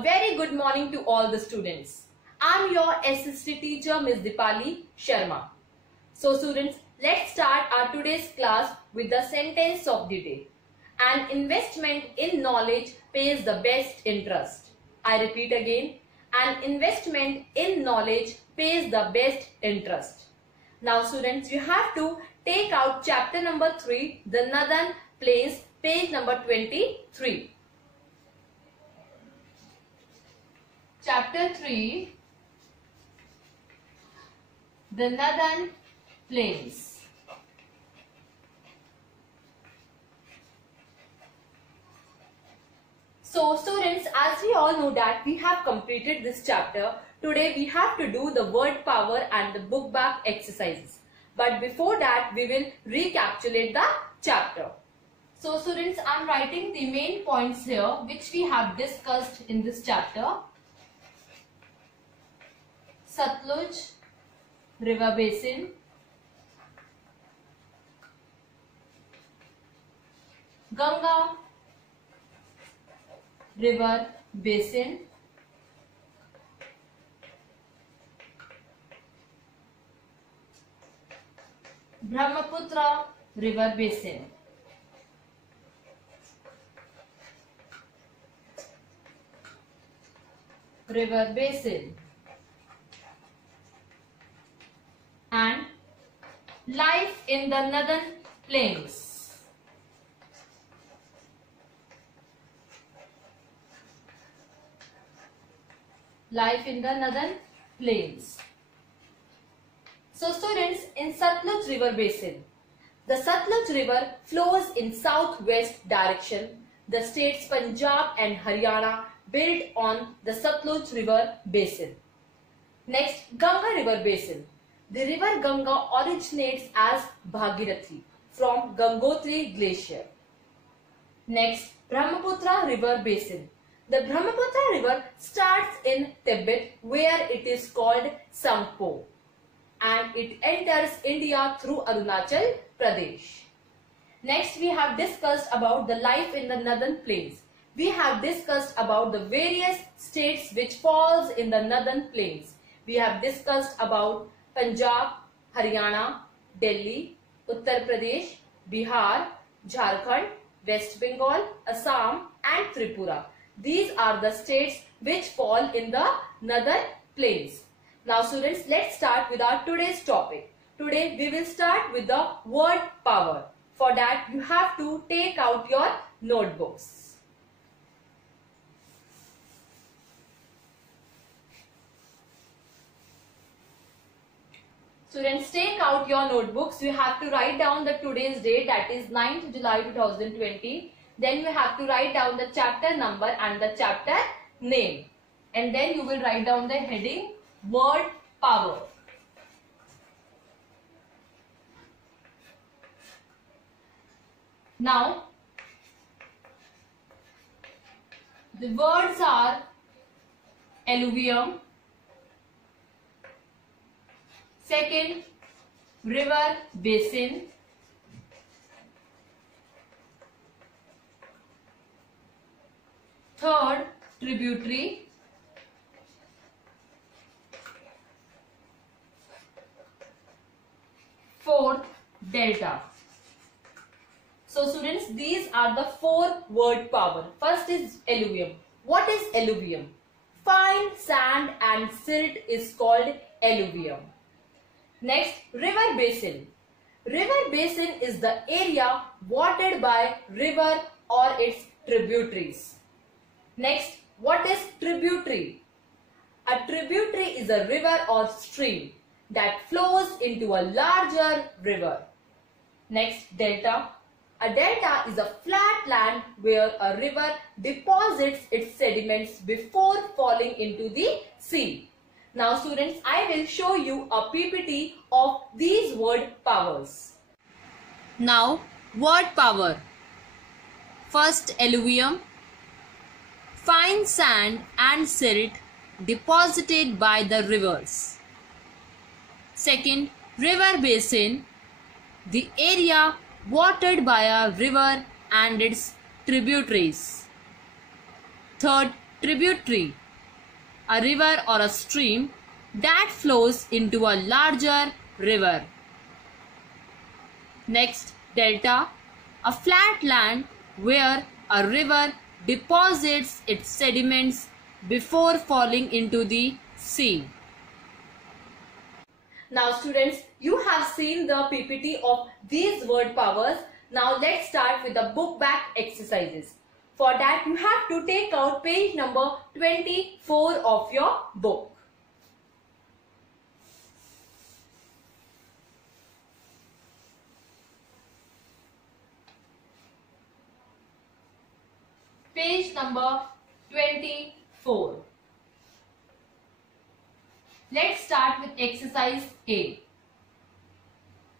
A very good morning to all the students. I am your SST teacher, Ms. Dipali Sharma. So students, let's start our today's class with the sentence of the day. An investment in knowledge pays the best interest. I repeat again, an investment in knowledge pays the best interest. Now students, you have to take out chapter number 3, the Northern Plains, page number 23. Chapter 3, the Northern Plains. So students, as we all know that we have completed this chapter, today we have to do the word power and the book back exercises. But before that, we will recapitulate the chapter. So students, I am writing the main points here which we have discussed in this chapter. Satluj River Basin, Ganga River Basin, Brahmaputra River Basin. River Basin. And life in the Northern Plains. Life in the Northern Plains. So students, in Satluj River Basin, the Satluj River flows in southwest direction. The states Punjab and Haryana built on the Satluj River Basin. Next, Ganga River Basin. The river Ganga originates as Bhagirathi from Gangotri Glacier. Next, Brahmaputra River Basin. The Brahmaputra River starts in Tibet where it is called Sampo and it enters India through Arunachal Pradesh. Next, we have discussed about the life in the Northern Plains. We have discussed about the various states which falls in the Northern Plains. We have discussed about Punjab, Haryana, Delhi, Uttar Pradesh, Bihar, Jharkhand, West Bengal, Assam and Tripura. These are the states which fall in the Northern Plains. Now students, let's start with our today's topic. Today we will start with the word power. For that you have to take out your notebooks. Students, take out your notebooks. You have to write down the today's date, that is 9th July 2020. Then you have to write down the chapter number and the chapter name. And then you will write down the heading word power. Now, the words are alluvium. Second, river basin. Third, tributary. Fourth, delta. So students, these are the 4 word power. First is alluvium. What is alluvium? Fine sand and silt is called alluvium. Next, river basin. River basin is the area watered by river or its tributaries. Next, what is tributary? A tributary is a river or stream that flows into a larger river. Next, delta. A delta is a flat land where a river deposits its sediments before falling into the sea. Now students, I will show you a PPT of these word powers. Now, word power. First, alluvium. Fine sand and silt deposited by the rivers. Second, river basin. The area watered by a river and its tributaries. Third, tributary, a river or a stream that flows into a larger river. Next, delta, a flat land where a river deposits its sediments before falling into the sea. Now students, you have seen the PPT of these word powers. Now let's start with the book back exercises. For that you have to take out page number 24 of your book. Page number 24. Let's start with exercise A.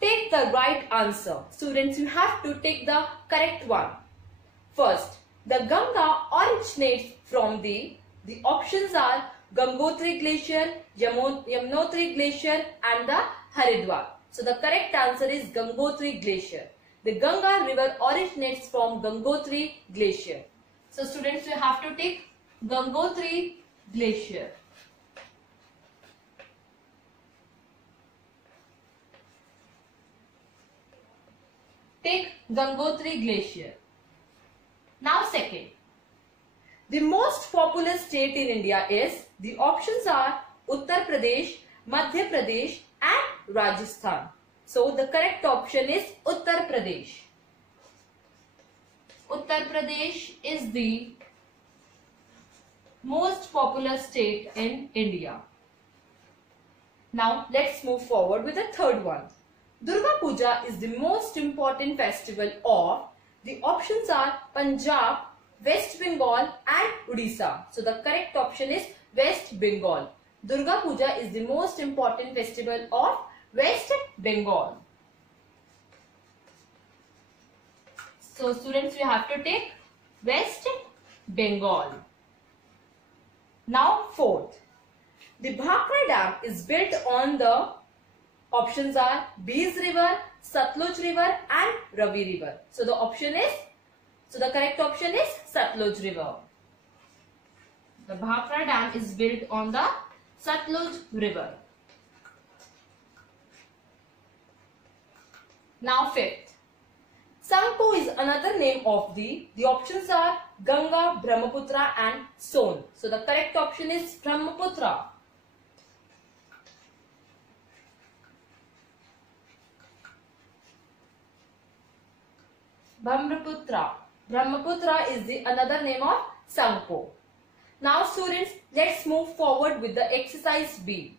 Take the right answer. Students, you have to take the correct one. First, the Ganga originates from the options are Gangotri Glacier, Yamunotri Glacier and the Haridwar. So the correct answer is Gangotri Glacier. The Ganga river originates from Gangotri Glacier. So students, you have to take Gangotri Glacier. Take Gangotri Glacier. Now second, the most populous state in India is, the options are Uttar Pradesh, Madhya Pradesh and Rajasthan. So the correct option is Uttar Pradesh. Uttar Pradesh is the most populous state in India. Now let's move forward with the third one. Durga Puja is the most important festival of, the options are Punjab, West Bengal and Odisha. So the correct option is West Bengal. Durga Puja is the most important festival of West Bengal. So students, we have to take West Bengal. Now fourth, the Bhakra Dam is built on the options are Beas River, Satluj River and Ravi River. So the correct option is Satluj River. The Bhakra Dam is built on the Satluj River. Now fifth, Sangpo is another name of the options are Ganga, Brahmaputra and Son. So the correct option is Brahmaputra. Brahmaputra is the another name of Sangpo. Now students, let's move forward with the exercise B.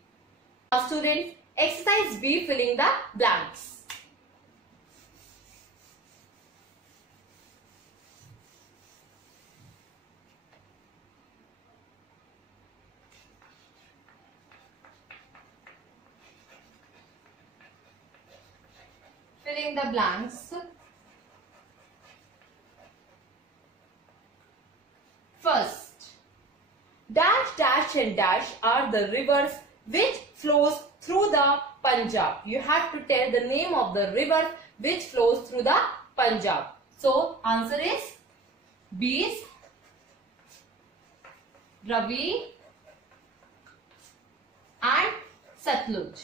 Now students, exercise B, filling the blanks. Filling the blanks. First, dash, dash and dash are the rivers which flows through the Punjab. You have to tell the name of the river which flows through the Punjab. So answer is Beas, Ravi and Satluj.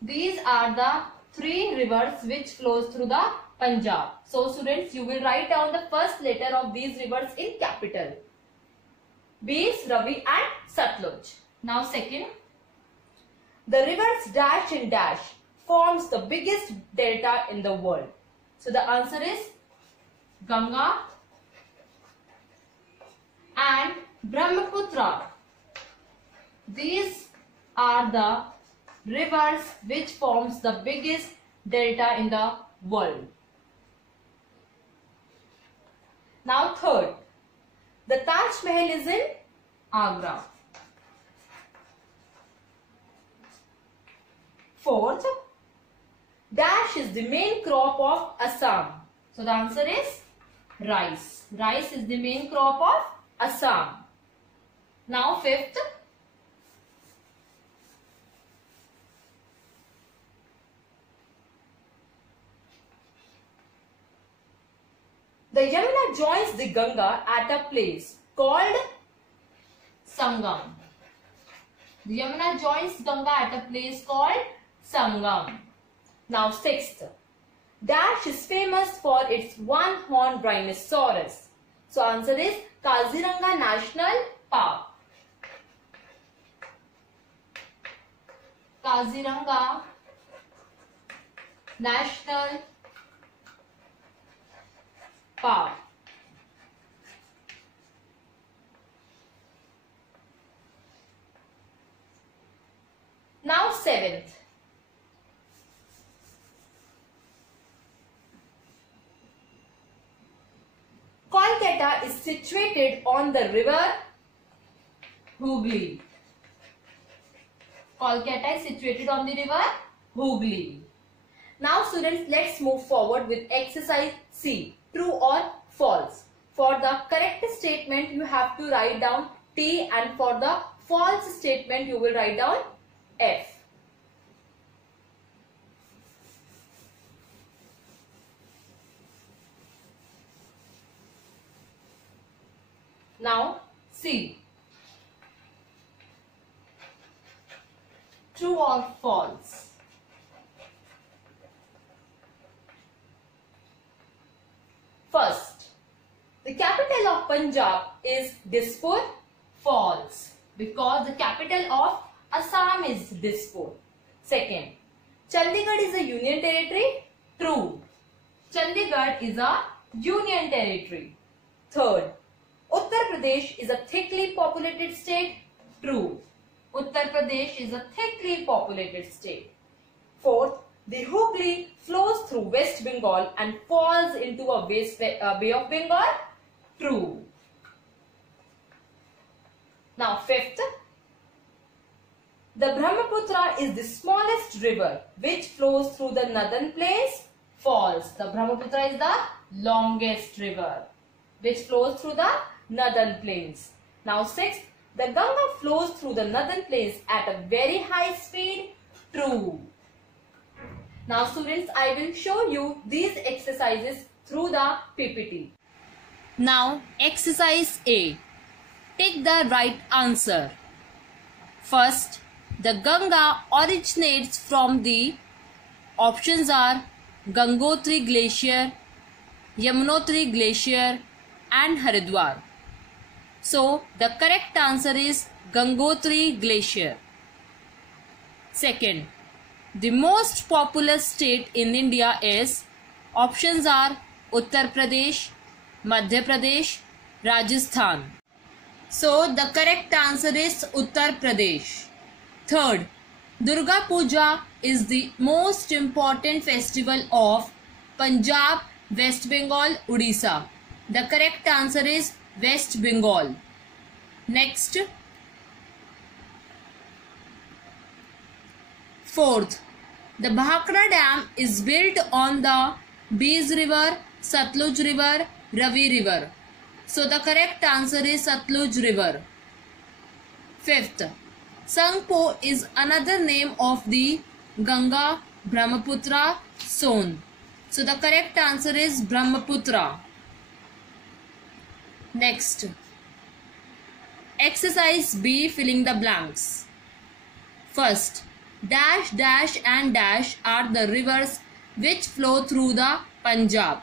These are the three rivers which flows through the Punjab. So students, you will write down the first letter of these rivers in capital. Beas, Ravi and Satluj. Now second, the rivers dash and dash forms the biggest delta in the world. So the answer is Ganga and Brahmaputra. These are the rivers which forms the biggest delta in the world. Now third, the Taj Mahal is in Agra. Fourth, dash is the main crop of Assam. So the answer is rice. Rice is the main crop of Assam. Now fifth, the Yamuna joins the Ganga at a place called Sangam. The Yamuna joins Ganga at a place called Sangam. Now sixth. Dash is famous for its one-horned rhinoceros. So answer is Kaziranga National Park. Kaziranga National Park. Now seventh. Kolkata is situated on the river Hooghly. Kolkata is situated on the river Hooghly. Now students, let's move forward with exercise C. True or false. For the correct statement you have to write down T, and for the false statement you will write down F. Now C. True or false? First, the capital of Punjab is Dispur. False, because the capital of Assam is Dispur. Second, Chandigarh is a union territory. True, Chandigarh is a union territory. Third, Uttar Pradesh is a thickly populated state. True, Uttar Pradesh is a thickly populated state. Fourth, the Hooghly flows through West Bengal and falls into a Bay of Bengal. True. Now fifth, the Brahmaputra is the smallest river which flows through the northern plains. False. The Brahmaputra is the longest river which flows through the northern plains. Now sixth, the Ganga flows through the northern plains at a very high speed. True. Now students, I will show you these exercises through the PPT. Now exercise A. Take the right answer. First, the Ganga originates from the options are Gangotri Glacier, Yamunotri Glacier and Haridwar. So the correct answer is Gangotri Glacier. Second, the most populous state in India is, options are Uttar Pradesh, Madhya Pradesh, Rajasthan. So the correct answer is Uttar Pradesh. Third, Durga Puja is the most important festival of Punjab, West Bengal, Odisha. The correct answer is West Bengal. Next, fourth, the Bhakra Dam is built on the Beas River, Satluj River, Ravi River. So the correct answer is Satluj River. Fifth, Sangpo is another name of the Ganga Brahmaputra Son. So the correct answer is Brahmaputra. Next, exercise B, filling the blanks. First, dash, dash and dash are the rivers which flow through the Punjab.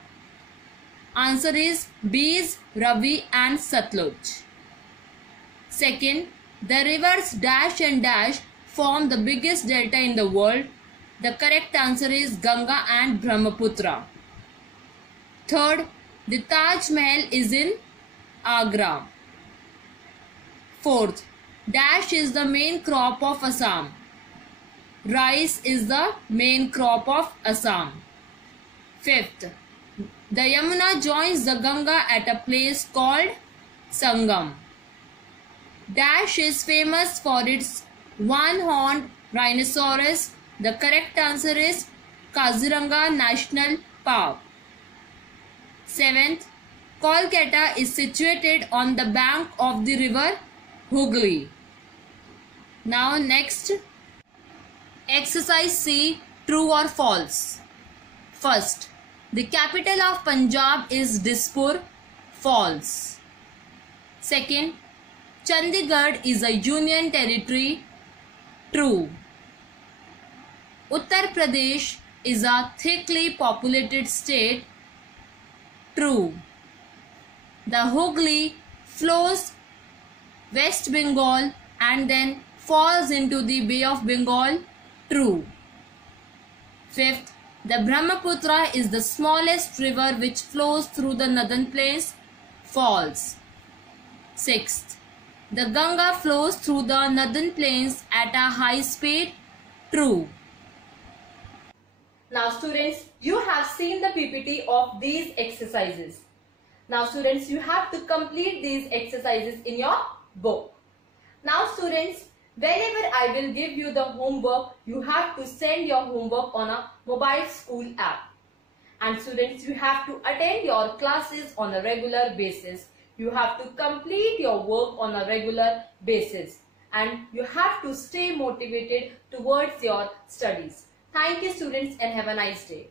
Answer is Beas, Ravi and Satluj. Second, the rivers dash and dash form the biggest delta in the world. The correct answer is Ganga and Brahmaputra. Third, the Taj Mahal is in Agra. Fourth, dash is the main crop of Assam. Rice is the main crop of Assam. Fifth, the Yamuna joins the Ganga at a place called Sangam. Dash is famous for its one-horned rhinoceros. The correct answer is Kaziranga National Park. Seventh, Kolkata is situated on the bank of the river Hooghly. Now next, exercise C, true or false. First, the capital of Punjab is Dispur. False. Second, Chandigarh is a union territory. True. Uttar Pradesh is a thickly populated state. True. The Hooghly flows West Bengal and then falls into the Bay of Bengal. True. Fifth, the Brahmaputra is the smallest river which flows through the northern plains. False. Sixth, the Ganga flows through the northern plains at a high speed. True. Now students, you have seen the PPT of these exercises. Now students, you have to complete these exercises in your book. Now students, whenever I will give you the homework, you have to send your homework on a mobile school app. And students, you have to attend your classes on a regular basis. You have to complete your work on a regular basis. And you have to stay motivated towards your studies. Thank you students and have a nice day.